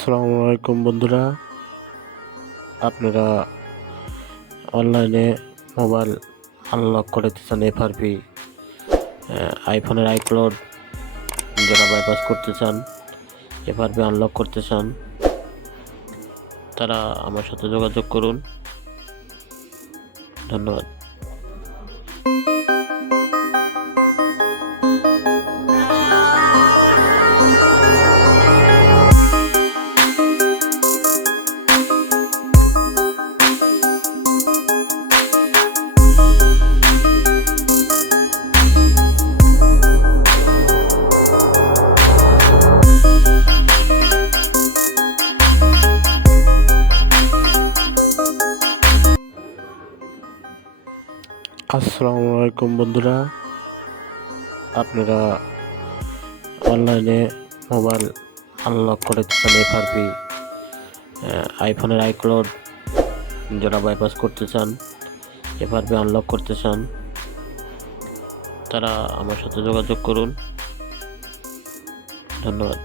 আসসালামু আলাইকুম বন্ধুরা, আপনারা অনলাইনে মোবাইল আনলক করতে চান। এফআরপি আইফোনের আইক্লাউড যারা বাইপাস করতে চান, এফআরপি আনলক করতে চান, তারা আমার সাথে যোগাযোগ করুন। ধন্যবাদ। আসসালামু আলাইকুম বন্ধুরা, আপনারা অনলাইনে মোবাইল আনলক করতে চান। এফআরপি আইফোনের আইক্লাউড যারা বাইপাস করতে চান, এফআরপি আনলক করতে চান, তারা আমার সাথে যোগাযোগ করুন। ধন্যবাদ।